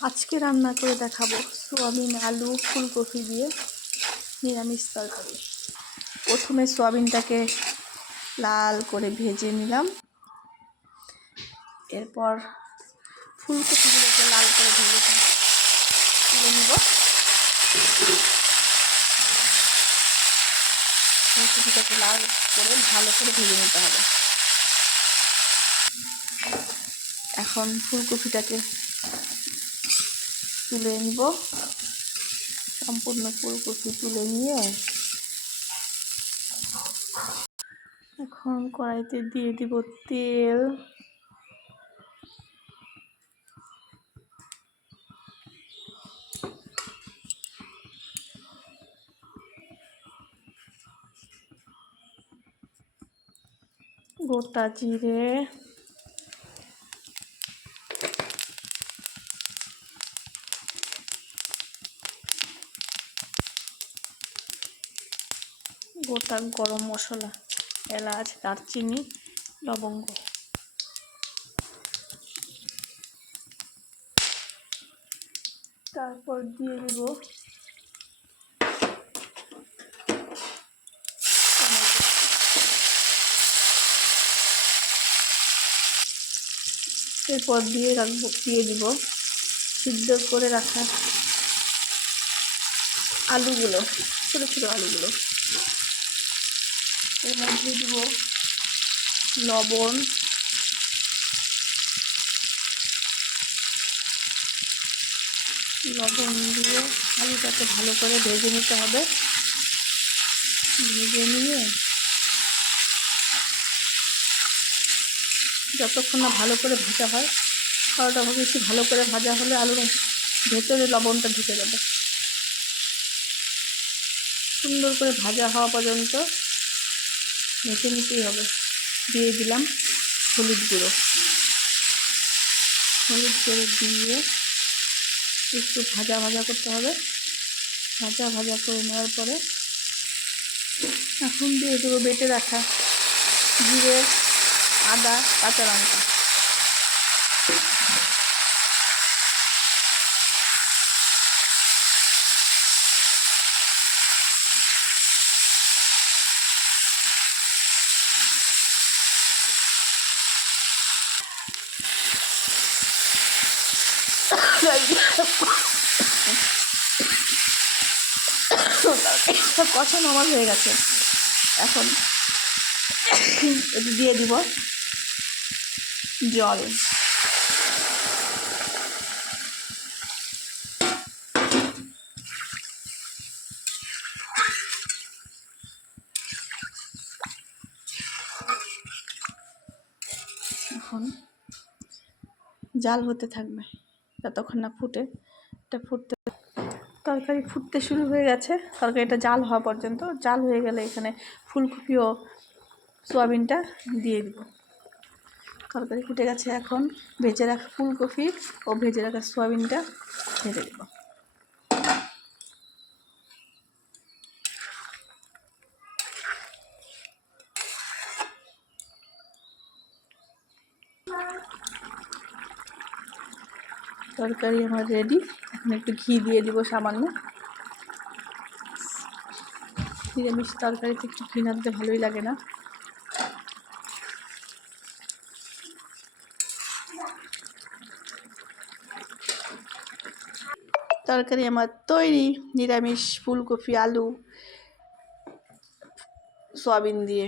আজকে রান্না করে দেখাবো সোয়াবিন আলু, ফুলকপি দিয়ে নিরামিষ তরকারি। প্রথমে সোয়াবিনটাকে লাল করে ভেজে নিলাম। এরপর ফুলকপিগুলোকে লাল করে ভেজে তুলে নিব। ফুলকপিটাকে লাল করে ভালো করে ভেজে নিতে হবে। এখন ফুলকপিটাকে তুলে নিব। সম্পূর্ণ ফুলকপি তুলে নিয়ে এখন কড়াইতে দিয়ে দিব তেল। গোটা জিরে গোটা গরম মশলা, এলাচ, দারচিনি, লবঙ্গ। তারপর দিয়ে দেব এরপর দিয়ে রাখব, দিয়ে দিব সিদ্ধ করে রাখা আলুগুলো, ছোটো ছোটো আলুগুলো। এর মধ্যে দিব লবণ। লবণ দিয়ে আলুটাকে ভালো করে ভেজে নিতে হবে। ভেজে নিয়ে যতক্ষণ না ভালো করে ভাজা হয় খাওয়াটা বেশি ভালো করে ভাজা হলে আলুর ভেতরে লবণটা ঢুকে যাবে। সুন্দর করে ভাজা হওয়া পর্যন্ত মেখে নিতেই হবে। দিয়ে দিলাম হলুদ গুঁড়ো। হলুদ গুঁড়ো দিয়ে একটু ভাজা ভাজা করতে হবে। ভাজা ভাজা করে নেওয়ার পরে এখন দিয়ে দেবো বেটে রাখা জিরে, আদা, কাঁচা লঙ্কা। কষানো আমার হয়ে গেছে। এখন দিয়ে দিব জল। এখন জাল হতে থাকবে। যতক্ষণ না ফুটে। এটা ফুটতে তরকারি ফুটতে শুরু হয়ে গেছে। তরকারিটা জাল হওয়া পর্যন্ত। জাল হয়ে গেলে এখানে ফুলকপি ও সোয়াবিনটা দিয়ে দিব। তরকারি ফুটে গেছে এখন। ভেজে রাখা ফুলকপি ও ভেজে রাখা সোয়াবিনটা ভেজে দেব। তরকারি আমার রেডি এখন একটু ঘি দিয়ে দিব সামান্য। নিরামিষ তরকারিতে একটু ঘি না ভালোই লাগে না। তরকারি আমার তৈরি। নিরামিষ ফুলকপি, আলু, সয়াবিন দিয়ে।